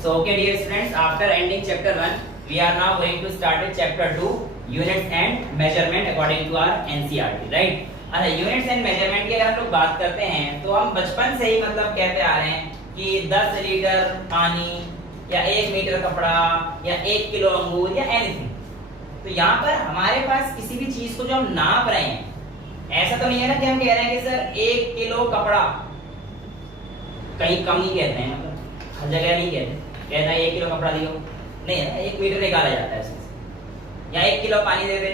So okay dear students, after ending chapter 1, we are now going to start with chapter 2, units and measurement according to our NCERT, right? अच्छा, units and measurement की अगर हम लोग बात करते हैं तो हम बचपन से ही मतलब कहते आ रहे हैं कि 10 लीटर पानी या 1 मीटर कपड़ा या 1 किलो अंगूर या एनीथिंग। तो यहाँ पर हमारे पास किसी भी चीज को जो हम नाप रहे हैं, ऐसा तो नहीं है ना कि हम कह रहे हैं कि सर 1 किलो कपड़ा, कहीं कम ही कहते हैं, मतलब हर जगह नहीं कहते, कहता है 1 किलो कपड़ा दियो, नहीं है, 1 मीटर निकाला जाता है उसमें से, या 1 किलो पानी दे दे,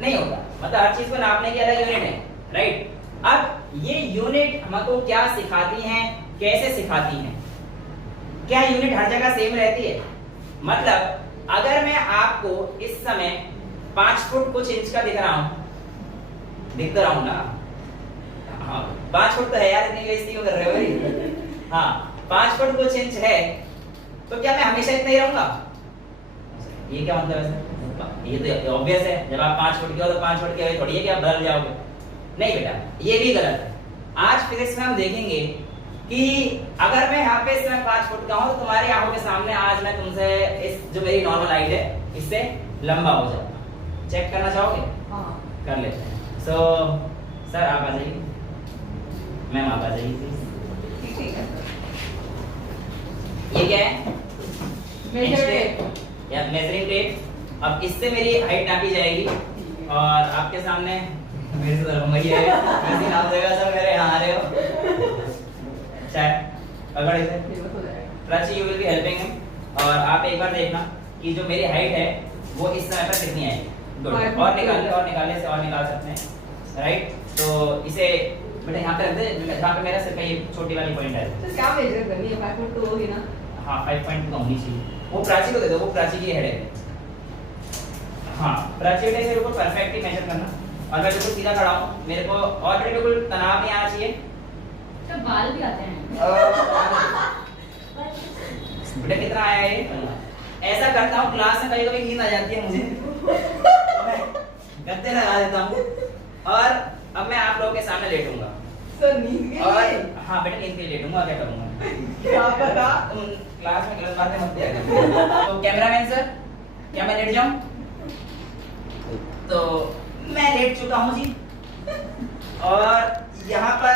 नहीं होगा। मतलब हर चीज को नापने की अलग यूनिट है, राइट। अब ये यूनिट हमको क्या सिखाती हैं, कैसे सिखाती हैं? क्या यूनिट हर जगह सेम रहती है? मतलब अगर मैं आपको इस समय 5 फुट कुछ इंच का दिख रहा हूं, दिख रहा हूं ना, हाँ 5 फुट तो है यार, इतनी बेइज्जती क्यों कर रहे हो भाई? हाँ 5 फुट कुछ इंच है, तो क्या मैं हमेशा इतना ही रहूंगा? ये क्या मतलब है? ये तो ऑब्वियस है, जब आप 5 फुट के हो तो 5 फुट के थोड़ी है कि आप बदल जाओगे, नहीं बेटा, ये भी गलत है। आज फिजिक्स में हम देखेंगे कि अगर मैं यहाँ पे इस समय 5 फुट का हूँ तो तुम्हारी आंखों के सामने आज मैं तुमसे इस जो मेरी नॉर्मल हाइट है इससे लंबा हो जाऊंगा। चेक करना चाहोगे? हाँ कर लेते हैं। सो सर आप आ जाइए, मैम आप आ जाइए प्लीज। ठीक है, ये क्या है? Measuring tape. अब इससे मेरी हाइट नापी जाएगी और आपके सामने मेरे से तो ये कैसे नाप देगा सर, मेरे यहाँ आ रहे हो, अच्छा पकड़ इसे, Prachi you will be helping him. और आप एक बार देखना कि जो मेरी हाइट है वो इस समय पर कितनी आएगी। गुड, और निकालने से और निकाल सकते हैं, राइट। तो इसे बेटा यहाँ पे रख दे, जहाँ पे मेरा सिर्फ ये छोटी वाली पॉइंट है। तो क्या मेजर करनी है? 5.2 होगी ना? हाँ 5.2 का होनी चाहिए। वो प्राची को दे दो, वो प्राची की हेड है। हाँ प्राची बेटा इसे बिल्कुल परफेक्टली मेजर करना, और मैं बिल्कुल सीधा खड़ा हूँ, मेरे को और बेटा बिल्कुल तनाव नहीं आना चाहिए। तो बाल भी आते हैं बेटा कितना आया ये? ऐसा करता हूँ क्लास में कभी कभी नींद आ जाती है मुझे, गद्दे लगा देता हूँ और अब मैं आप लोगों के सामने लेटूंगा। सर नींद के और लिए? हाँ बेटा नींद के लिए लेटूंगा, क्या करूंगा क्या पता, तुम क्लास में गलत बातें मत किया करो। तो कैमरामैन सर, क्या मैं लेट जाऊं? तो मैं लेट चुका हूं जी, और यहाँ पर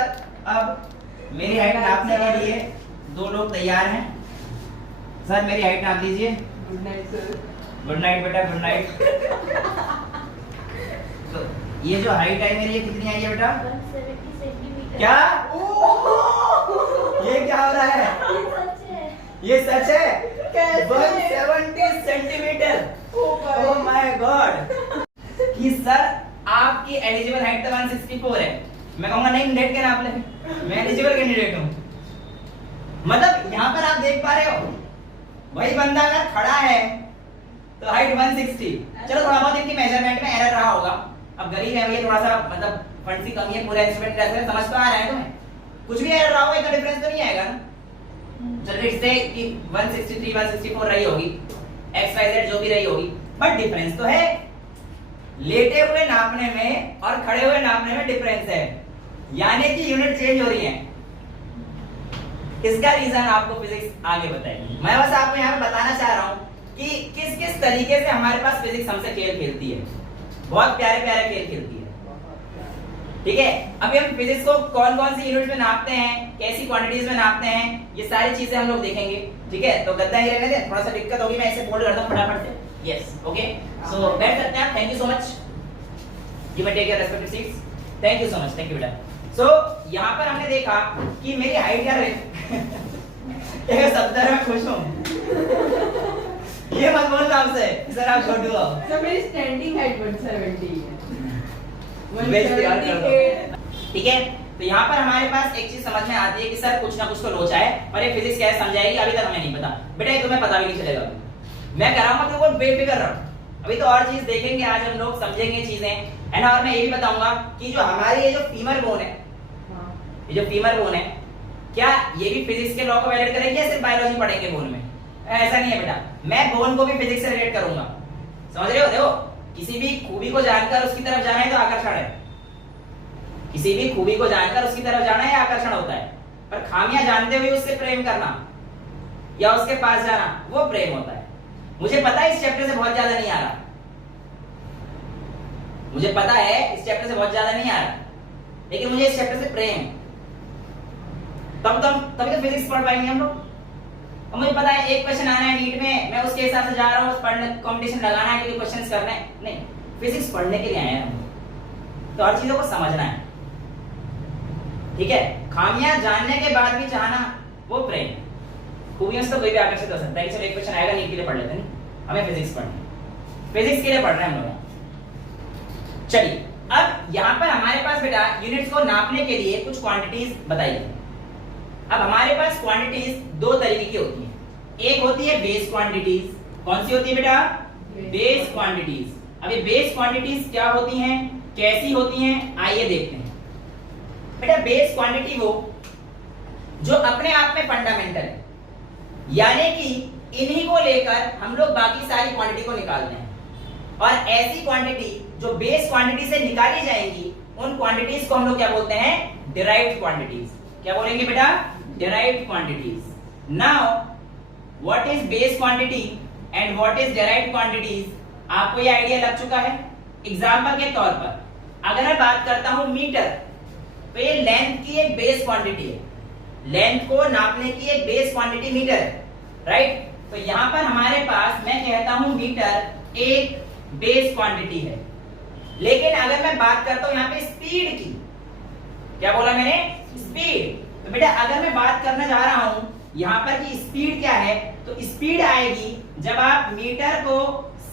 अब मेरी हाइट नापने के लिए 2 लोग तैयार हैं। सर मेरी हाइट नाप दीजिए। Good night sir. Good night बेटा, गुड नाइट। तो ये जो हाइट है मेरी, ये कितनी आई है बेटा? 170 सेंटीमीटर। क्या? ये क्या हो रहा है? ये सच है? कैसे? 170 सेंटीमीटर। Oh my God. कि सर आपकी एलिजिबल हाइट तो 164 है। मैं कहूंगा नहीं नेट के नाप ले, मैं एलिजिबल कैंडिडेट हूं। मतलब यहाँ पर आप देख पा रहे हो, वही बंदा अगर खड़ा है तो हाइट 160। चलो थोड़ा बहुत इनकी मेजरमेंट में एरर रहा होगा, अब गरीब है भैया, थोड़ा सा मतलब फंड की कमी है, पूरा इंस्ट्रूमेंट ऐसे समझ तो आ रहा है तुम्हें, कुछ भी एरर रहा होगा, इतना डिफरेंस तो नहीं आएगा ना। चलो लेट्स से कि 163 164 रही होगी, XYZ जो भी रही होगी, बट डिफरेंस तो है। लेटे हुए नापने में और खड़े हुए नापने में डिफरेंस है, यानी कि यूनिट चेंज हो रही है। इसका रीजन आपको फिजिक्स आगे बताएगी। मैं बस आपको यहाँ पे बताना चाह रहा हूँ कि किस किस तरीके से हमारे पास फिजिक्स हमसे खेल खेलती है, बहुत प्यारे प्यारे खेल खेलती है, ठीक है। अभी हम फिजिक्स को कौन कौन सी यूनिट में नापते हैं, कैसी क्वांटिटीज में नापते हैं, ये सारी चीजें हम लोग देखेंगे, ठीक है। तो गद्दा ही रहने दे, थोड़ा सा दिक्कत होगी, मैं इसे फोल्ड करता हूँ फटाफट से। यस ओके, सो बैठ सकते हैं। Thank you so much, you may take your respective seats. Thank you so much, thank you बेटा। सो यहाँ पर हमने देखा कि मेरी हाइट क्या रही 70 में खुश हूँ, ये मत बोलना हमसे सर आप छोटू हो। सर मेरी स्टैंडिंग हाइट 170 है। ठीक है। तो यहाँ पर हमारे पास एक चीज समझ में आती है कि सर कुछ ना कुछ तो लोचा है, और ये फिजिक्स क्या है समझाएगी, अभी तक हमें नहीं पता बेटा, ये तुम्हें पता भी नहीं चलेगा। मैं कह रहा हूँ मतलब वो बेफिक्र रहो, अभी तो और चीज देखेंगे आज हम लोग, समझेंगे चीजें, है ना। और मैं ये भी बताऊंगा कि जो हमारी ये जो फीमर बोन है, ये जो फीमर बोन है, क्या ये भी फिजिक्स के लॉ को वायलेट करेगी या सिर्फ बायोलॉजी पढ़ेंगे बोन में? ऐसा नहीं है बेटा, मैं बोन को भी फिजिक्स से रिलेट करूंगा, समझ रहे हो? देखो किसी भी खूबी को जानकर उसकी तरफ जाना है तो आकर्षण है, किसी भी खूबी को जानकर उसकी तरफ जाना है आकर्षण होता है, पर खामियां जानते हुए उससे प्रेम करना या उसके पास जाना, वो प्रेम होता है। मुझे पता है इस चैप्टर से बहुत ज्यादा नहीं आ रहा, मुझे पता है इस चैप्टर से बहुत ज्यादा नहीं आ रहा, लेकिन मुझे इस चैप्टर से प्रेम, तभी तो फिजिक्स पढ़ पाएंगे हम लोग। और मुझे पता है एक क्वेश्चन आना है नीट में, मैं उसके हिसाब से जा रहा हूँ, पढ़ने कंपटीशन लगाना है, क्योंकि क्वेश्चंस करने हैं। नहीं, फिजिक्स पढ़ने के लिए आए हैं हम, तो हर चीजों को समझना है, ठीक है। खामियां जानने के बाद भी चाहना, वो प्रेम। खूबियों से तो कोई भी आकर्षित हो सकता है कि चलो एक क्वेश्चन आएगा नीट के लिए पढ़ लेते हैं, हमें फिजिक्स पढ़नी है, फिजिक्स के लिए पढ़ रहे हैं हम लोग। चलिए, अब यहाँ पर हमारे पास बेटा यूनिट्स को नापने के लिए कुछ क्वांटिटीज बताइए। अब हमारे पास क्वांटिटीज दो तरीके की होती हैं, एक होती है बेस क्वांटिटीज। कौन सी होती है बेटा? Base quantities. अब ये बेस क्वांटिटीज क्या होती हैं, कैसी होती हैं, आइए देखते हैं। बेटा बेस क्वांटिटी वो जो अपने आप में फंडामेंटल है, यानी कि इन्हीं को लेकर हम लोग बाकी सारी क्वांटिटी को निकालते हैं, और ऐसी क्वांटिटी जो बेस क्वांटिटी से निकाली जाएंगी उन क्वांटिटीज को हम लोग क्या बोलते हैं? Derived quantities. क्या बोलेंगे बेटा? Derived quantities. Now what is base quantity and what is derived quantities, आपको ये आइडिया लग चुका है। एग्जांपल के तौर पर अगर मैं बात करता हूं मीटर, तो ये लेंथ की एक बेस क्वांटिटी है, लेंथ को नापने की एक बेस क्वांटिटी मीटर है, राइट। तो यहां पर हमारे पास मैं कहता हूं मीटर एक बेस क्वांटिटी है। लेकिन अगर मैं बात करता हूं यहां पे स्पीड की, क्या बोला मैंने? स्पीड। तो बेटा अगर मैं बात करना चाह रहा हूं यहां पर कि स्पीड क्या है, तो स्पीड आएगी जब आप मीटर को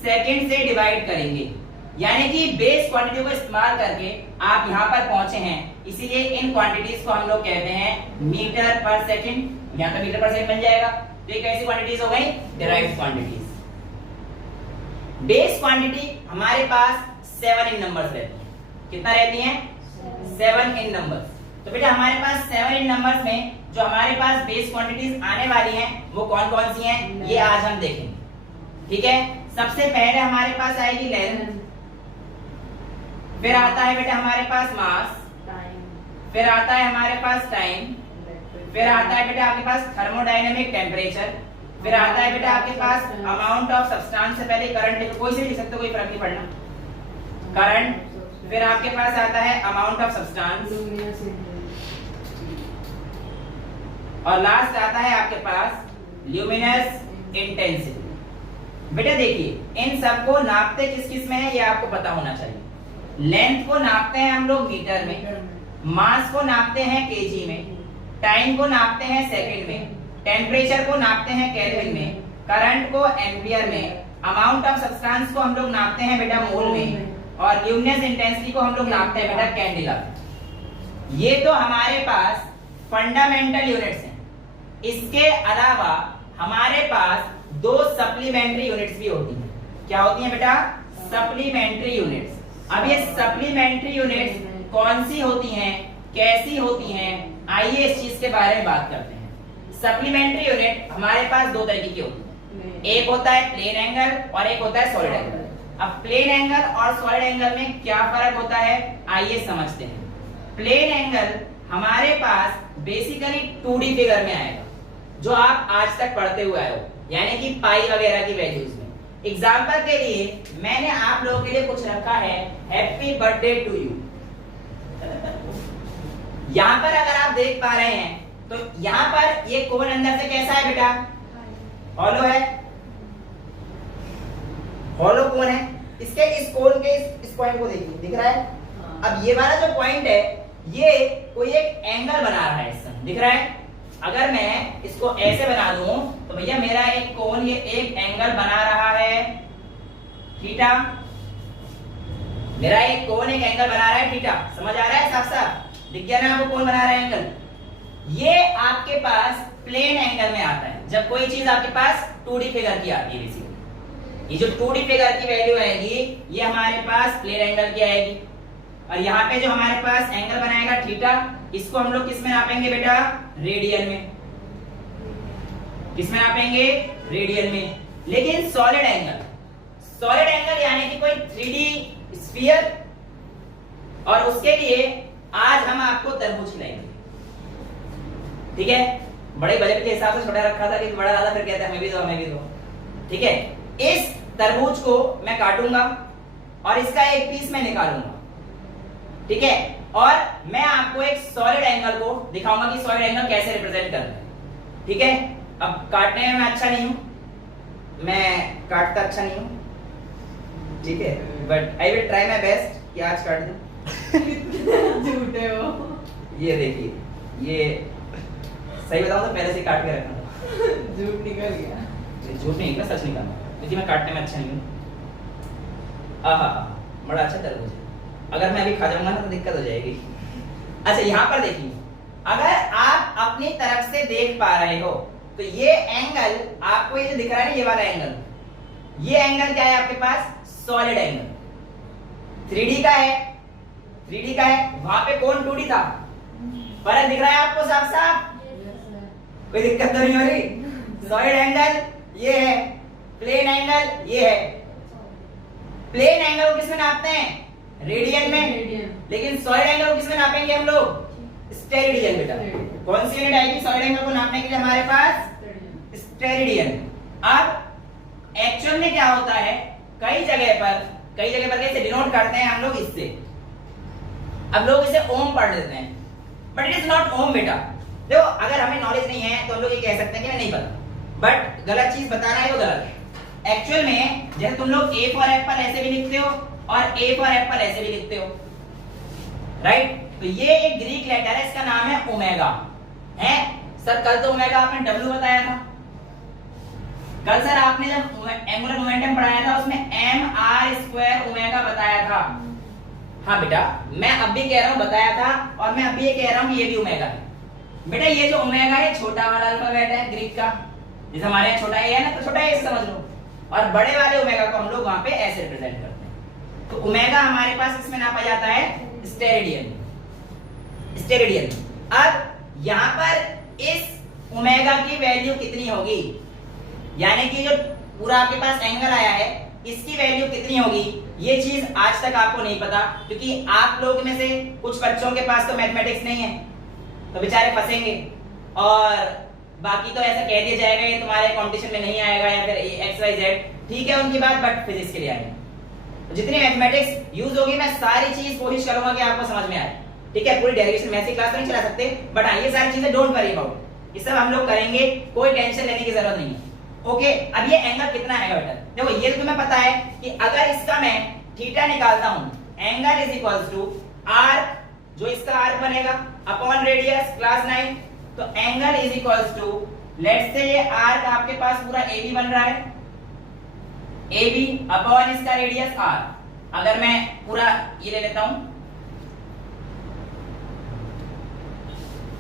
सेकंड से डिवाइड करेंगे, यानी कि बेस क्वांटिटी को इस्तेमाल करके आप यहां पर पहुंचे हैं, इसीलिए इन क्वांटिटीज को हम लोग कहते हैं मीटर पर सेकंड। यहां पर मीटर पर सेकंड बन जाएगा। तो ये कैसी क्वांटिटीज हो गई? Derived quantities. बेस क्वांटिटी हमारे पास 7 इन नंबर्स रहती है। कितना रहती हैं? 7 इन नंबर्स। तो बेटा हमारे पास 7 इन नंबर्स में जो हमारे पास बेस क्वांटिटीज आने वाली हैं वो कौन कौन सी हैं, ये आज हम देखेंगे, ठीक है। सबसे पहले हमारे पास आएगी लेंथ, फिर आता है बेटा हमारे पास मास, फिर आता है हमारे पास टाइम, फिर आता है बेटा आपके पास थर्मोडायनेमिक टेम्परेचर, फिर आता है बेटा आपके पास अमाउंट ऑफ सब्सटेंस, से पहले करंट, कोई से भी लिख सकते हो, कोई फर्क नहीं पड़ना, करंट, फिर आपके पास आता है अमाउंट ऑफ सब्सटेंस, और लास्ट आता है आपके पास ल्यूमिनस इंटेंसिटी। बेटा देखिए इन सबको नापते किस किस में है ये आपको पता होना चाहिए। लेंथ को नापते हैं हम लोग मीटर में, मास को नापते हैं केजी में, टाइम को नापते हैं सेकंड में, टेम्परेचर को नापते हैं केल्विन में, करंट को एम्पियर में, अमाउंट ऑफ सब्सटेंस को हम लोग नापते हैं बेटा मोल में, और ल्यूमिनस इंटेंसिटी को हम लोग नापते हैं बेटा कैंडेला। ये तो हमारे पास फंडामेंटल यूनिट्स हैं। इसके अलावा हमारे पास दो सप्लीमेंट्री यूनिट्स भी होती हैं। क्या होती हैं बेटा? Supplementary units. अब ये सप्लीमेंट्री यूनिट्स कौन सी होती हैं, कैसी होती हैं, आइए इस चीज के बारे में बात करते हैं। सप्लीमेंट्री यूनिट हमारे पास दो तरीके की होती है, एक होता है प्लेन एंगल और एक होता है सॉलिड एंगल। अब प्लेन एंगल और सॉलिड एंगल में क्या फर्क होता है, आइए समझते हैं। प्लेन एंगल हमारे पास बेसिकली 2D फिगर में आएगा, जो आप आज तक पढ़ते हुए आए हो, यानी कि पाई वगैरह की वैल्यूज में। एग्जांपल के लिए मैंने आप लोगों के लिए कुछ रखा है, हैप्पी बर्थडे टू यू। यहां पर अगर आप देख पा रहे हैं तो यहां पर ये कोन अंदर से कैसा है बेटा? हॉलो है, हॉलो कोन है। इसके इस कोन के इस पॉइंट को देखिए, दिख रहा है? अब ये वाला जो पॉइंट है ये कोई एक एंगल बना रहा है, इससे दिख रहा है। अगर मैं इसको ऐसे बना दूं तो भैया मेरा एक कोन ये एक एंगल बना रहा है थीटा, मेरा एक कोन एक एंगल बना रहा है थीटा। समझ आ रहा है? साफ साफ दिख गया ना आपको कौन बना रहा है एंगल। ये आपके पास प्लेन एंगल में आता है जब कोई चीज आपके पास 2D फिगर की आती है। बेसिकली ये जो 2D फिगर की वैल्यू आएगी ये हमारे पास प्लेन एंगल की आएगी, और यहाँ पे जो हमारे पास एंगल बनाएगा थीटा, इसको हम लोग किस में नापेंगे बेटा? रेडियन में। किस में नापेंगे? रेडियन में। लेकिन सॉलिड एंगल, सॉलिड एंगल यानी कि कोई 3D स्फीयर, और उसके लिए आज हम आपको तरबूज खिलाएंगे, ठीक है? बड़े बजट के हिसाब से छोटा रखा था, लेकिन बड़ा ज्यादा फिर कहते हैं हमें भी दो हमें भी दो। ठीक है, इस तरबूज को मैं काटूंगा और इसका एक पीस मैं निकालूंगा। ठीक है, और मैं आपको एक सॉलिड एंगल को दिखाऊंगा कि सॉलिड एंगल कैसे रिप्रेजेंट करना है। ठीक है, अब काटने में मैं अच्छा नहीं हूं, मैं काटता अच्छा नहीं हूं, ठीक है, but I will try my best कि आज काट दूं। झूठे हो। ये देखिए, ये सही बताऊं तो पहले से काट के रखा था। झूठ निकल गया। झूठ नहीं निकला, सच निकला, क्योंकि मैं काटने में अच्छा नहीं हूं। आहा, बड़ा अच्छा तरबूज है। अगर मैं अभी खा जाऊंगा ना तो दिक्कत हो जाएगी। अच्छा, यहाँ पर देखिए, अगर आप अपनी तरफ से देख पा रहे हो तो ये एंगल आपको ये जो दिख रहा है ना, ये वाला एंगल, ये एंगल क्या है आपके पास? Solid angle. 3D का है, 3D का है, वहां पे कौन 2D था? फर्क दिख रहा है आपको साफ साफ? कोई दिक्कत तो नहीं हो रही? सॉलिड एंगल ये है, प्लेन एंगल ये है। प्लेन एंगल को किसमें नापते हैं? रेडियन में। लेकिन सॉलिड एंगल को किसमें नापेंगे हम लोग? स्टेरेडियन। बेटा कौन सी यूनिट आएगी सॉलिड एंगल को नापने के लिए हमारे पास? स्टेरेडियन। अब एक्चुअल में क्या होता है, कई जगह पर कैसे डिनोट करते हैं हम लोग इससे। अब लोग इसे ओम पढ़ लेते हैं, बट इट इज नॉट ओम बेटा। देखो, अगर हमें नॉलेज नहीं है तो हम लोग ये कह सकते हैं कि मैं नहीं पता, बट गलत चीज बताना है तो गलत है। एक्चुअल में जैसे तुम लोग ए फॉर एप्पल ऐसे भी लिखते हो और ए फॉर एप्पल ऐसे भी लिखते हो, राइट? तो ये एक ग्रीक लेटर है, इसका नाम है ओमेगा। है सर, कल तो ओमेगा आपने डब्ल्यू बताया था। कल सर आपने जब एंगुलर मोमेंटम पढ़ाया था उसमें एम आर स्क्वायर ओमेगा बताया था। हाँ बेटा, मैं अब भी कह रहा हूँ बताया था, और मैं अभी ये कह रहा हूँ ये भी ओमेगा है। बेटा ये जो ओमेगा है छोटा वाला अल्फाबेट है ग्रीक का, जैसे हमारे यहाँ छोटा ए है ना, तो छोटा ए समझ लो, और बड़े वाले ओमेगा को हम लोग वहां पे ऐसे रिप्रेजेंट करते हैं। तो ओमेगा हमारे पास इसमें नापा जाता है स्टेरेडियन। स्टेरेडियन। अब यहाँ पर इस ओमेगा की वैल्यू कितनी होगी, यानी कि जो पूरा आपके पास एंगल आया है इसकी वैल्यू कितनी होगी, ये चीज आज तक आपको नहीं पता, क्योंकि आप लोग में से कुछ बच्चों के पास तो मैथमेटिक्स नहीं है, तो बेचारे फंसेंगे, और बाकी तो ऐसा कह दिया जाएगा ये तुम्हारे कंपटीशन में नहीं आएगा या फिर एक्स वाई जेड, ठीक है उनकी बात, बट फिजिक्स के लिए आएगा। तो जितनी मैथमेटिक्स यूज होगी मैं सारी चीज कोशिश करूंगा कि आपको समझ में आए, ठीक है? पूरी डेरिवेशन में ऐसी क्लास तो नहीं चला सकते, बट हाँ ये सारी चीजें डोंट वरी अबाउट, ये सब हम लोग करेंगे, कोई टेंशन लेने की जरूरत नहीं है। ओके, अब ये एंगल कितना आएगा बेटा? देखो ये तो तुम्हें पता है कि अगर इसका मैं थीटा निकालता हूं, angle is equals to arc, जो इसका आर्क बनेगा अपॉन रेडियस, क्लास 9, तो angle is equals to, let's say ये आर्क आपके पास पूरा AB बन रहा है, AB अपॉन इसका रेडियस r। अगर मैं पूरा ये ले लेता हूं,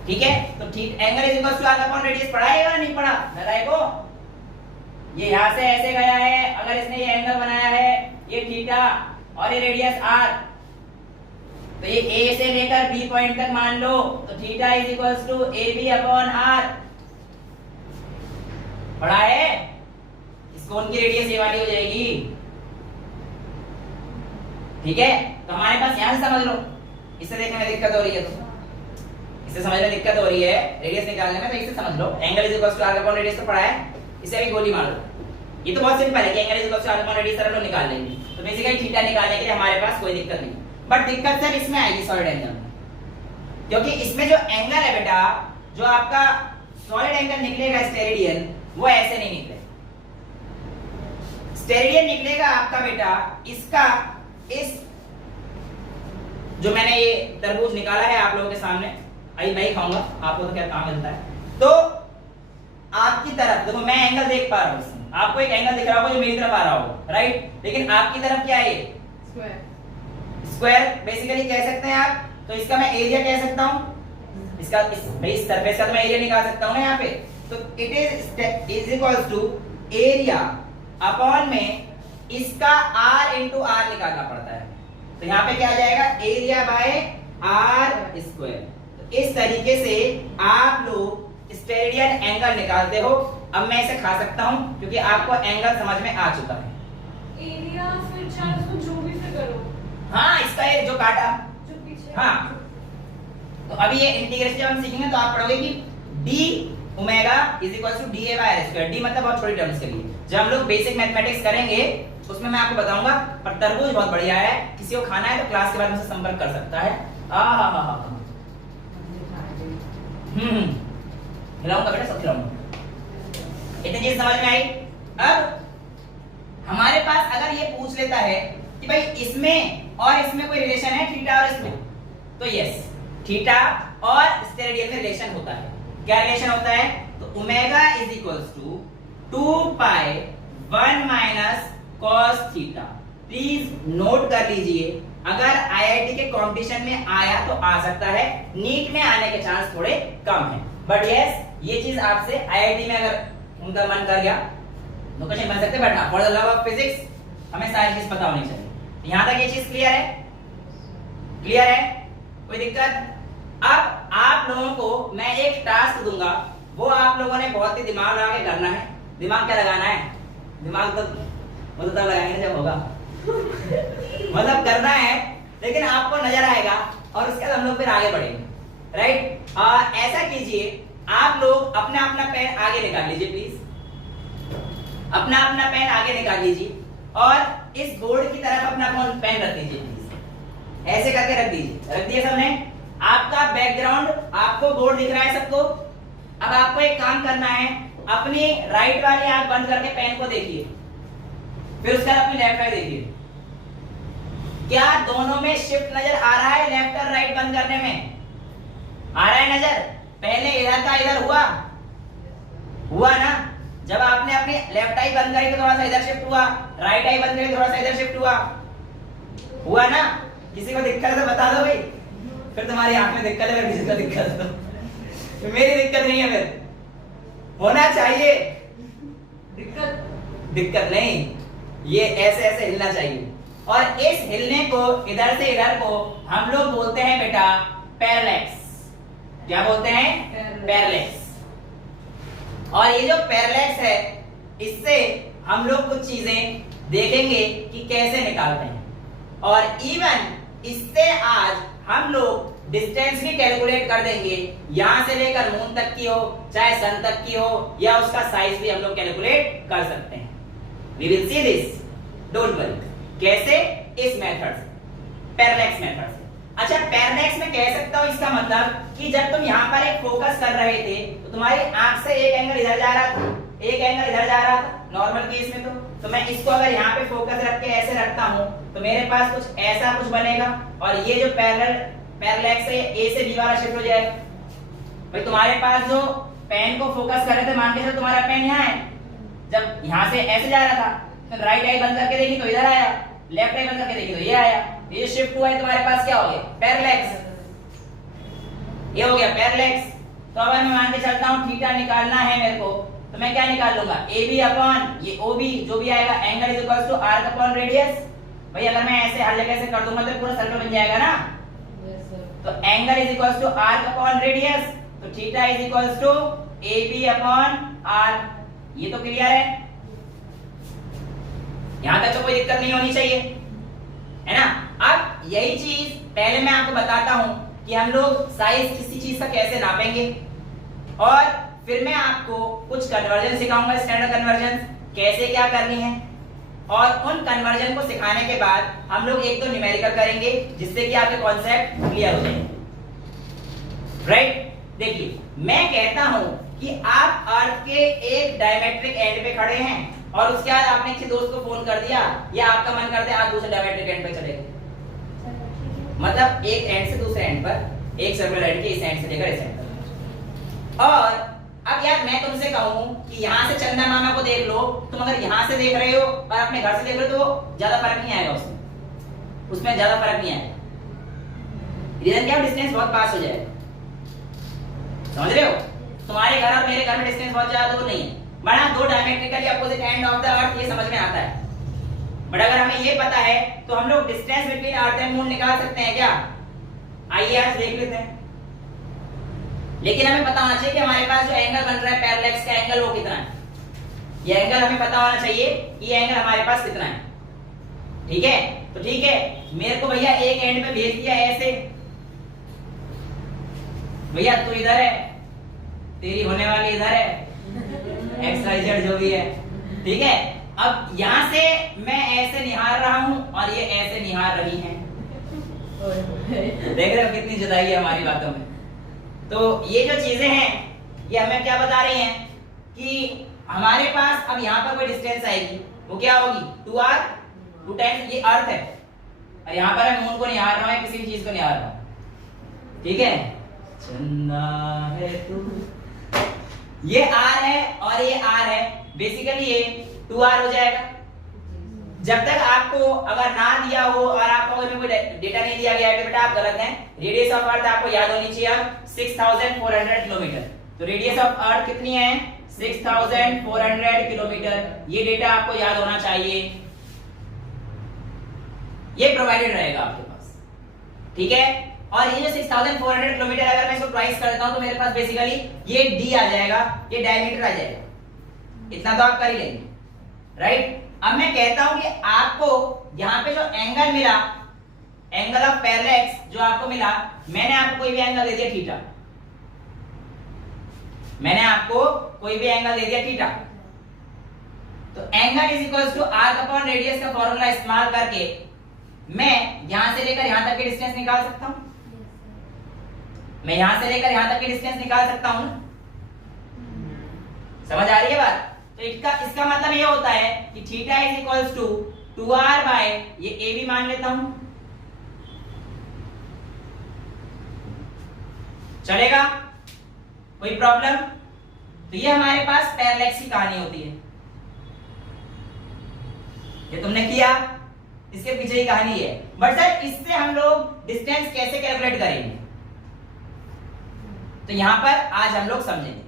ठीक है, तो ठीक angle is equals to arc upon radius पढ़ा है या नहीं पढ़ा दादा को? ये यहां से ऐसे गया है, अगर इसने ये एंगल बनाया है, ये थीटा और ये रेडियस r, तो ये A से लेकर B पॉइंट तक मान लो, तो theta is equals to AB upon r। पढ़ा है? इस कोण की रेडियस ये वाली हो जाएगी, ठीक है? तो हमारे पास यहां से समझ लो, इससे देखने में दिक्कत हो रही है तो इससे समझने में दिक्कत हो रही है रेडियस निकालने में, तो इससे समझ लो angle is equals to arc upon radius तो पढ़ा है, इसे भी गोली मार लो। ये तो बहुत सिंपल है कि angle is equals to arc upon radius हम लोग निकाल लेंगे, तो बेसिकली थीटा निकालने के लिए हमारे पास कोई दिक्कत नहीं, बट दिक्कत सर इसमें आएगी सॉलिड एंगल में, क्योंकि इसमें जो एंगल है बेटा, जो आपका सॉलिड एंगल निकलेगा स्टेरेडियन, वो ऐसे नहीं निकलेगा। स्टेरेडियन निकलेगा आपका बेटा इसका, इस जो मैंने ये तरबूज निकाला है आप लोगों के सामने, आई मैं ही खाऊंगा, आपको तो क्या काम मिलता है, तो आपकी तरफ देखो मैं एंगल देख पा रहा हूं, आपको एक एंगल दिख रहा होगा जो मेरी तरफ आ रहा होगा, राइट? लेकिन आपकी तरफ क्या है? स्क्वायर। स्क्वायर बेसिकली कह सकते हैं आप, तो इसका मैं एरिया कह सकता हूं, इसका इस सरफेस का तो मैं एरिया निकाल सकता हूं ना यहाँ पे, तो it is equals to area upon में इसका r इंटू r निकालना पड़ता है, तो यहाँ पे क्या आ जाएगा? Area bye r square. तो इस तरीके से आप लोग स्टेरेडियन एंगल निकालते हो। अब मैं इसे खा सकता हूं क्योंकि आपको एंगल समझ में आ चुका है। एरिया फिर चाहे उसको जो भी फिर करो, हाँ, इसका ये जो काटा, जो पीछे, हाँ, तो अभी ये इंटीग्रेशन जब हम सीखेंगे तो आप पढ़ोगे कि d omega is equal to D A by R square. D मतलब बहुत छोटी टर्म्स के लिए जब हम लोग बेसिक मैथमेटिक्स करेंगे उसमें मैं आपको बताऊंगा। पर तरबूज बहुत बढ़िया है, किसी को खाना है तो क्लास के बाद मुझसे संपर्क कर सकता है। खिलाऊंगा बेटा, सब खिलाऊंगा। इतनी चीज समझ में आई। अब हमारे पास अगर ये पूछ लेता है कि भाई इसमें और इसमें कोई रिलेशन है, थीटा और इसमें, तो यस, थीटा और स्टेरेडियन में रिलेशन होता है। क्या रिलेशन होता है? तो omega is equals to 2 pi 1 minus cos theta. Please note कर लीजिए, अगर आईआईटी के कंपटीशन में आया तो आ सकता है, नीट में आने के चांस थोड़े कम है। बट यस, ये चीज आपसे आईआईटी में अगर उनका मन कर गया तो कुछ नहीं बन सकते। But for the love of physics हमें सारी चीज पता होनी चाहिए। यहां तक ये चीज क्लियर है? क्लियर है? कोई दिक्कत? अब आप लोगों को मैं एक टास्क दूंगा, वो आप लोगों ने बहुत ही दिमाग लगा के करना है। दिमाग क्या लगाना है? दिमाग तो मतलब तब लगाएंगे जब होगा मतलब करना है, लेकिन आपको नजर आएगा और उसके बाद हम लोग फिर आगे बढ़ेंगे। राइट? ऐसा कीजिए, आप लोग अपना अपना पेन आगे निकाल लीजिए प्लीज, अपना अपना पेन आगे निकाल लीजिए और इस बोर्ड की तरफ अपना पेन रख दीजिए प्लीज। ऐसे करके रख दीजिए। रख दिया सबने? आपका बैकग्राउंड, आपको बोर्ड दिख रहा है सबको। अब आपको एक काम करना है, अपनी राइट वाली आंख बंद करके पेन को देखिए, फिर उसके बाद अपनी लेफ्ट साइड देखिए। क्या दोनों में शिफ्ट नजर आ रहा है? लेफ्ट और राइट बंद करने में आ रहा है नजर? पहले इधर था, इधर हुआ ना? जब आपने अपनी लेफ्ट आई बंद करी तो थोड़ा सा इधर शिफ्ट हुआ, राइट आई बंद करी तो थोड़ा सा इधर शिफ्ट हुआ ना? किसी को दिक्कत है तो बता दो भाई, फिर तुम्हारी आंख में दिक्कत है, किसी को दिक्कत है तो मेरी दिक्कत नहीं है, फिर होना चाहिए। दिक्कत नहीं, ये ऐसे ऐसे हिलना चाहिए। और इस हिलने को, इधर से इधर को हम लोग बोलते हैं बेटा पैरेलैक्स। क्या बोलते हैं? पैरेलैक्स। और ये जो पैरेलैक्स है, इससे हम लोग कुछ चीजें देखेंगे कि कैसे निकालते हैं। और इवन इससे आज हम लोग डिस्टेंस भी कैलकुलेट कर देंगे, यहां से लेकर मून तक की हो, चाहे सन तक की हो, या उसका साइज भी हम लोग कैलकुलेट कर सकते हैं। We will see this, don't worry. कैसे? इस मेथड से, पैरेलैक्स मेथड से। अच्छा, पैरेलैक्स में कह सकता हूं इसका मतलब कि जब तुम यहां पर एक फोकस कर रहे थे तो तुम्हारी आंख से एक एंगल इधर जा रहा था, एक एंगल इधर जा रहा था नॉर्मल केस में। तो मैं इसको अगर यहाँ पे फोकस रख के ऐसे रखता हूँ तो मेरे पास कुछ ऐसा कुछ बनेगा, और ये जो पैरेलैक्स है ए से बी वाला शिफ्ट हो जाएगा। भाई तुम्हारे पास जो पेन को फोकस कर रहे थे, मान के चलो तुम्हारा पेन यहाँ है, जब यहाँ से ऐसे जा रहा था तो राइट आई बंद करके देखी तो इधर आया, लेफ्ट आई बंद करके देखी तो ये आया, ये शिफ्ट हुआ है, तुम्हारे पास क्या हो गया? पैरेलैक्स। ये हो गया पैरेलैक्स। तो अब मैं मान के चलता हूँ थीटा निकालना है मेरे को, तो मैं क्या निकाल लूंगा? ए बी अपॉन ये ओ बी, जो भी आएगा, angle is equal to arc upon radius. भाई अगर मैं ऐसे हर जगह से कर दूंगा तो पूरा सर्कल बन जाएगा ना? तो angle is equal to arc upon radius, तो theta is equal to A B upon R. ये तो क्लियर है? यहां तक तो कोई दिक्कत नहीं होनी चाहिए, है ना? अब यही चीज पहले मैं आपको बताता हूं कि हम लोग साइज किसी चीज का कैसे नापेंगे, और फिर मैं आपको कुछ कन्वर्जन सिखाऊंगा, स्टैंडर्ड कन्वर्जन कैसे क्या करनी है। और उन कन्वर्जन को सिखाने के बाद हम लोग एक दो न्यूमेरिकल करेंगे जिससे कि आपके कॉन्सेप्ट क्लियर हो जाएंगे। राइट? देखिए, मैं कहता हूं कि आप अर्थ के एक डायमेट्रिक एंड पे खड़े हैं और उसके बाद आपने किसी दोस्त को फोन कर दिया, या आपका मन कर दिया आप दूसरे डायमेट्रिक एंड पे चले गए, मतलब एक एंड से दूसरे एंड पर, एक सर्कुलर एंड के इस एंड से लेकर इस एंड तक। और अब यार मैं तुमसे कहूं कि यहां से चंदा मामा को देख लो, तुम अगर यहां से देख रहे हो और अपने घर से देख रहे हो तो ज्यादा फर्क नहीं आएगा, उसमें ज्यादा फर्क नहीं आएगा। रीजन क्या? डिस्टेंस बहुत पास हो जाएगा। समझ रहे हो? तुम्हारे घर और मेरे घर में डिस्टेंस बहुत ज्यादा दूर नहीं है, बड़ा दो diametrically opposite end of the earth, ये समझ में आता है। बट अगर हमें ये पता है तो हम लोग distance between earth and moon निकाल सकते हैं क्या? आइए आज देख लेते हैं। लेकिन हमें पता होना चाहिए कि हमारे पास जो एंगल बन रहा है पैरेलैक्स का एंगल, वो कितना है। ये एंगल हमें पता होना चाहिए कि ये एंगल हमारे पास कितना है। ठीक है? तो ठीक है, मेरे को भैया एक एंड पे भेज दिया ऐसे, भैया तू इधर है, तेरी होने वाली इधर है, XYZ जो भी है, ठीक है। अब यहाँ से मैं ऐसे निहार रहा हूँ और ये ऐसे निहार रही हैं। देख रहे हो कितनी जुदाई है हमारी बातों में। तो ये जो चीजें हैं ये हमें क्या बता रही हैं कि हमारे पास अब यहाँ पर कोई डिस्टेंस आएगी, वो क्या होगी 2r 2 टाइम्स ये अर्थ है, और यहाँ पर मैं मून को निहार रहा हूँ, किसी भी चीज को निहार रहा हूँ, ठीक है। चंदा है तू, ये r है और ये r है, बेसिकली ये 2r हो जाएगा। जब तक आपको अगर ना दिया हो और आपको अगर कोई डेटा नहीं दिया गया है तो बेटा आप गलत हैं। रेडियस ऑफ अर्थ आपको याद होनी चाहिए अब 6400 किलोमीटर। तो रेडियस ऑफ अर्थ कितनी है 6400 किलोमीटर, ये डेटा आपको याद होना चाहिए, ये प्रोवाइडेड रहेगा आपके पास, ठीक है। और ये जो 6400 किलोमीटर अगर मैं इसको ट्वाइस कर देता हूं तो मेरे पास बेसिकली ये d आ जाएगा, ये डायमीटर आ जाएगा, इतना तो आप कर ही लेंगे, राइट। अब मैं कहता हूं कि आपको यहां पे जो एंगल मिला, एंगल ऑफ पैरेलैक्स जो आपको मिला, मैंने आपको कोई भी एंगल दे दिया थीटा, मैंने आपको कोई भी एंगल दे दिया थीटा, तो angle is equals to arc upon radius का फॉर्मूला इस्तेमाल करके मैं यहां से लेकर यहां तक की डिस्टेंस निकाल सकता हूं, मैं यहां से लेकर यहां तक की डिस्टेंस निकाल सकता हूं, समझ आ रही है बात। तो इसका मतलब ये होता है कि theta is equals to 2r by ये a भी मान लेता हूं, चलेगा, कोई प्रॉब्लम। तो ये हमारे पास पैरेलैक्स की कहानी होती है, ये तुमने किया, इसके पीछे की कहानी है। बट सर इससे हम लोग डिस्टेंस कैसे कैलकुलेट करेंगे, तो यहां पर आज हम लोग समझेंगे,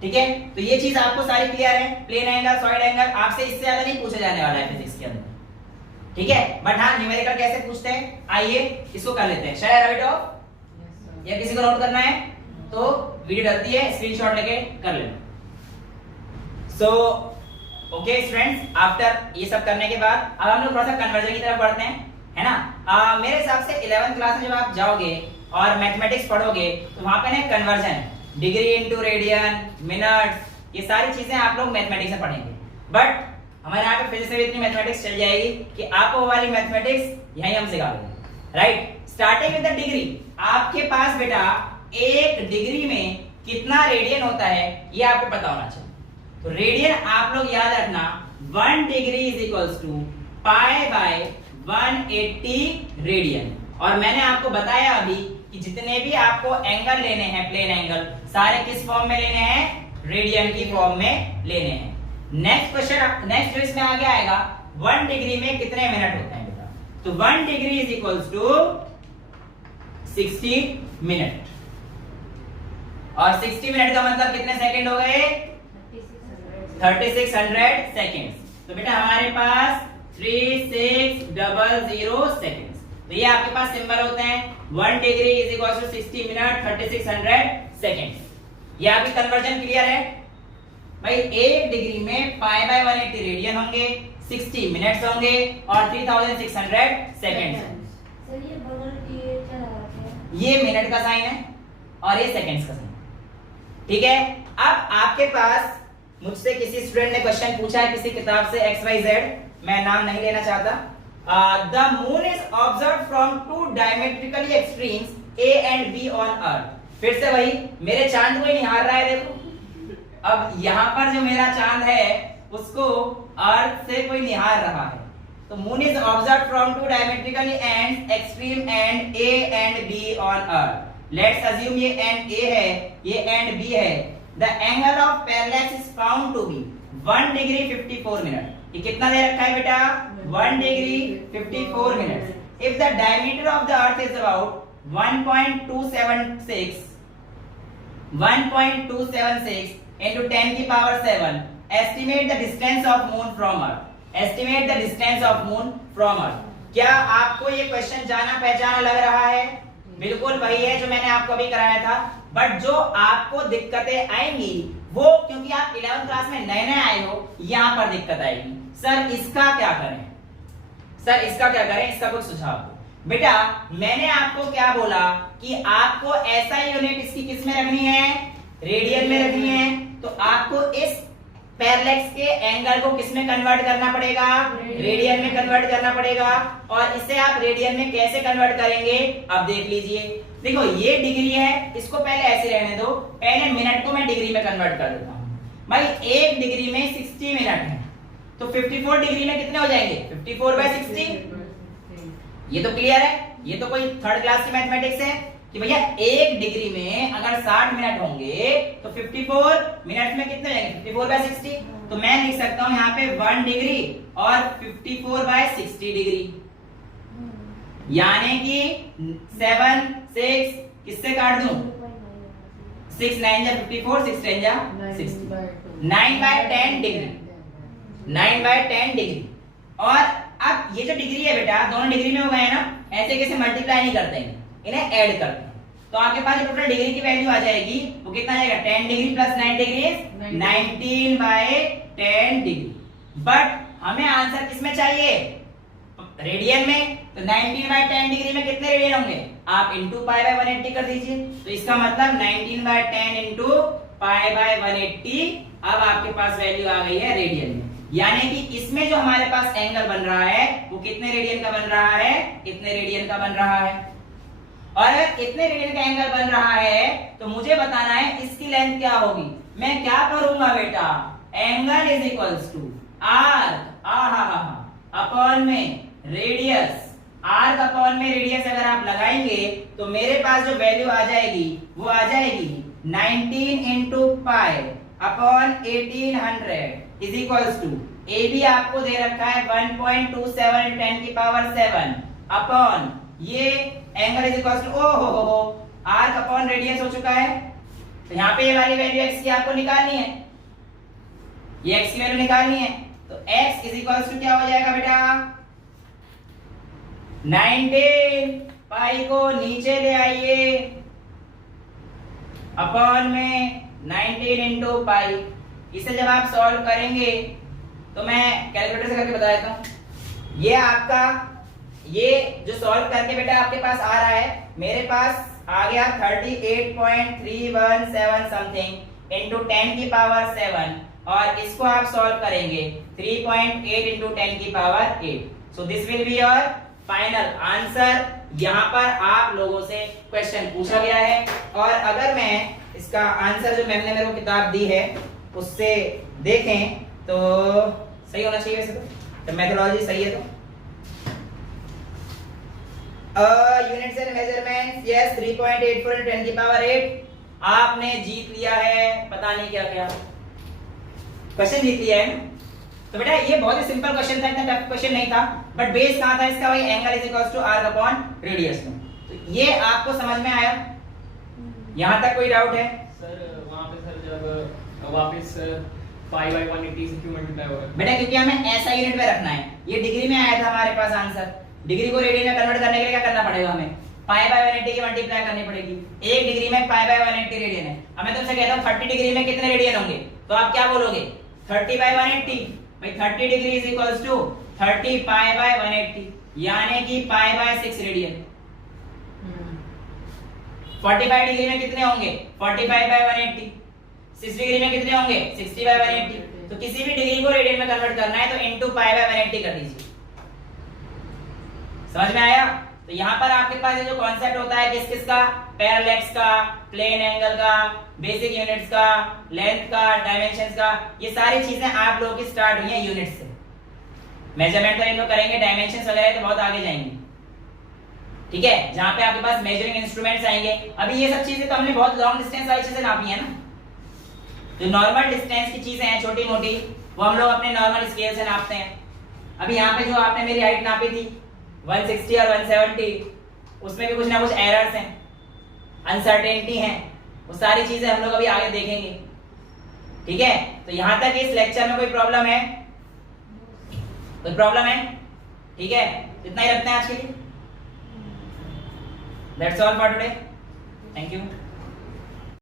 ठीक है। तो ये चीज आपको सारी क्लियर है, प्लेन एंगल सॉलिड एंगल आपसे इससे ज्यादा नहीं पूछा जाने वाला है फिजिक्स के अंदर, ठीक है। बट हाँ न्यूमेरिकल कैसे पूछते हैं, आइए इसको कर लेते हैं। शेयर हैबिट ऑफ या किसी को नोट करना है तो वीडियो डलती है, स्क्रीनशॉट लेके कर लेना। सो ओके स्टूडेंट्स, आफ्टर ये सब करने के बाद अब हम लोग थोड़ा सा कन्वर्जन की तरफ बढ़ते हैं, है ना। मेरे हिसाब से 11th क्लास में जब आप जाओगे और मैथमेटिक्स पढ़ोगे तो वहां पे ना conversion, degree into radian, minutes, ये सारी चीजें आप लोग मैथमेटिक्स में पढ़ेंगे। बट हमारे यहाँ पे फिजिक्स में इतनी मैथमेटिक्स चल जाएगी कि आपको वो वाली मैथमेटिक्स यहीं हम सिखा देंगे, right. Starting with the degree, आपके पास बेटा एक डिग्री में कितना रेडियन होता है ये आपको पता होना चाहिए। तो रेडियन आप लोग याद रखना, 1 degree is equals to pi by 180 radian. और मैंने आपको बताया अभी कि जितने भी आपको एंगल लेने हैं, प्लेन एंगल, सारे किस फॉर्म में लेने हैं, रेडियन की फॉर्म में लेने हैं। नेक्स्ट क्वेश्चन, नेक्स्ट जो इसमें आगे आएगा, 1 डिग्री में कितने मिनट होते हैं बेटा, तो 1 degree is equals to 60 minute, और 60 मिनट का मतलब कितने सेकंड हो गए, 3600 सेकंड्स। तो बेटा हमारे पास 3600 सेकंड्स। तो ये आपके पास सिंबल होते हैं, 1 degree is equal to 60 minute 3600 seconds. ये आपकी कन्वर्जन क्लियर है भाई। 1 डिग्री में पाई बाय 180 रेडियन होंगे, 60 मिनट्स होंगे और 3600 सेकंड्स। सर ये बगल ये क्या लगा है, ये मिनट का साइन है और ये सेकंड्स का साइन, ठीक है। अब आपके पास मुझसे किसी स्टूडेंट ने क्वेश्चन पूछा है किसी किताब से XYZ, मैं नाम नहीं लेना चाहता। The moon is observed from 2 diametrically extremes A and B on Earth। फिर से वही, मेरे चांद को ही निहार रहा है, देखो। अब यहाँ पर जो मेरा चांद है उसको अर्थ से कोई निहार रहा है। तो moon is observed from 2 diametrically and extreme and A and B on Earth। Let's assume ये and A है, ये and B है। The angle of parallax is found to be 1 degree 54 minutes। ये कितना दे रखा है बेटा, 1 degree 54 minutes। If the diameter of the earth is about 1.276 into 10 की power 7, estimate the distance of moon from earth। Estimate the distance of moon from earth। क्या आपको ये question जाना पहचाना लग रहा है? बिल्कुल वही है जो मैंने आपको अभी कराया था। बट जो आपको दिक्कतें आएंगी वो, क्योंकि आप 11th क्लास में नए नए आए हो, यहां पर दिक्कत आएगी। सर इसका क्या करें, सर इसका क्या करें, इसका कुछ सुझाव दो। बेटा मैंने आपको क्या बोला कि आपको ऐसा यूनिट इसकी किस में रखनी है, रेडियन में रखनी है तो आपको इस पैरेलैक्स के एंगल को किस में कन्वर्ट करना पड़ेगा? रेडियन में कन्वर्ट करना पड़ेगा। और इसे आप रेडियन में कैसे कन्वर्ट करेंगे अब देख लीजिए। देखो ये डिग्री है, इसको पहले ऐसे रहने दो, पहले मिनट को मैं डिग्री में कन्वर्ट कर देता हूं। भाई एक डिग्री में 60 मिनट है तो 54 डिग्री में कितने हो जाएंगे? 54/60। ये तो क्लियर है, ये तो कोई थर्ड क्लास की मैथमेटिक्स है कि भैया एक डिग्री में अगर 60 मिनट होंगे तो 54 मिनट में कितने जाएंगे? 54/60। तो मैं लिख सकता हूं यहाँ पे 1 डिग्री और 54/60 डिग्री, यानी कि 7 6 किससे काट दूं? 6 9 जा 54, 6 10 जा 60, 9/10 डिग्री, 9/10 डिग्री। और अब ये जो डिग्री है बेटा, दोनों डिग्री में हो गए हैं ना, ऐसे कैसे मल्टीप्लाई नहीं करते हैं, इन्हें ऐड करते हैं। तो आपके पास जो टोटल डिग्री की वैल्यू आ जाएगी वो कितना आ जाएगा? 10 degree plus 9 degree is 19/10 degree. But हमें आंसर किसमें चाहिए? रेडियन में। तो 19/10 डिग्री में कितने रेडियन होंगे? आप इंटू π/180 कर दीजिए। तो इसका मतलब 19/10 इंटू π/180। अब आपके पास वैल्यू आ गई है रेडियन में, यानी कि इसमें जो हमारे पास एंगल बन रहा है वो कितने रेडियन का बन रहा है? इतने रेडियन का बन रहा है। और अगर इतने रेडियन का एंगल बन रहा है तो मुझे बताना है इसकी लेंथ क्या होगी। मैं क्या करूंगा बेटा? Angle is equals to arc upon में रेडियस। आर्क अपॉन में रेडियस अगर आप लगाएंगे तो मेरे पास जो वैल्यू आ जाएगी वो आ जाएगी 19 into pi upon 1800 is equals to, A B आपको दे रखा है 1.27 10 की पावर 7 अपॉन ये angle is equals to O arc upon radius हो चुका है। तो यहाँ पे ये वाली वैल्यू x की आपको निकालनी है, ये x की वैल्यू निकालनी है। तो x इज इक्वल्स टू क्या हो जाएगा बेटा? 19 पाई को नीचे ले आइए अपॉन में 19 इंटू पाई। इसे जब आप सॉल्व करेंगे तो मैं कैलकुलेटर से करके बता देता हूं। ये आपका ये जो सॉल्व करके बेटा आपके पास आ रहा है, मेरे पास आ गया 38.317 समथिंग इंटू 10 की पावर 7, और इसको आप सॉल्व करेंगे 3.8 इंटू 10 की power 8। So this will be your final answer. यहाँ पर आप लोगों से क्वेश्चन पूछा गया है, और अगर मैं इसका आंसर जो मैम ने मेरे को किताब दी है उससे देखें तो सही होना चाहिए वैसे तो मेथोडोलॉजी सही है। तो units and measurements, yes 3.84 into 10 की पावर 8 आपने जीत लिया है। पता नहीं क्या क्या क्वेश्चन जीत लिया है। तो बेटा ये बहुत ही सिंपल क्वेश्चन था, इतना टफ क्वेश्चन नहीं था, बट बेस कहां था इसका? भाई angle is equals to arc upon radius में। तो ये आपको समझ में आया? यहां तक कोई डाउट है? सर वहां पे सर जब वापस π/180 से क्यों मल्टीप्लाई होगा? बेटा क्योंकि हमें ऐसा यूनिट में रखना है। ये डिग्री में आया था हमारे पास आंसर, डिग्री को रेडियन में कन्वर्ट करने के लिए क्या करना पड़ेगा? हमें π/180 की मल्टीप्लाई करनी पड़ेगी। एक डिग्री में π/180 रेडियन है। अब मैं तुमसे कहता हूं 30 डिग्री में कितने रेडियन होंगे, तो आप क्या बोलोगे? 30/180। भाई 30 डिग्री इज इक्वल्स टू 30 π/180, यानी कि π/6 रेडियन। 45 डिग्री में कितने होंगे? 45/180। 60 डिग्री में कितने होंगे? 60/180। तो किसी भी डिग्री को रेडियन में कन्वर्ट करना है तो इनटू π/180 कर दीजिए। समझ में आया? तो यहाँ पर आपके पास ये जो कॉन्सेप्ट होता है किस किस का? पैरेलैक्स का, प्लेन एंगल का, बेसिक यूनिट्स का, लेंथ का, डायमेंशंस का, ये सारी चीजें आप लोगों की स्टार्ट हुई हैं यूनिट से। मेजरमेंट तो इन लोग करेंगे, डायमेंशंस वगैरह तो बहुत आगे जाएंगे, ठीक है, जहां पे आपके पास मेजरिंग इंस्ट्रूमेंट्स आएंगे। अभी ये सब चीजें तो हमने बहुत लॉन्ग डिस्टेंस वाली चीजें नापी है ना, जो नॉर्मल डिस्टेंस की चीजें हैं छोटी मोटी, वो हम लोग अपने नॉर्मल स्केल से नापते हैं। अभी यहाँ पे जो आपने मेरी हाइट नापी थी 160 और 170, उसमें भी कुछ ना कुछ एरर्स हैं, अनसर्टेनिटी हैं, वो सारी चीजें हम लोग अभी आगे देखेंगे, ठीक है। तो यहां तक इस लेक्चर में कोई प्रॉब्लम है? कोई प्रॉब्लम है? ठीक है, इतना ही रखते हैं आज के लिए। That's all for today, thank you.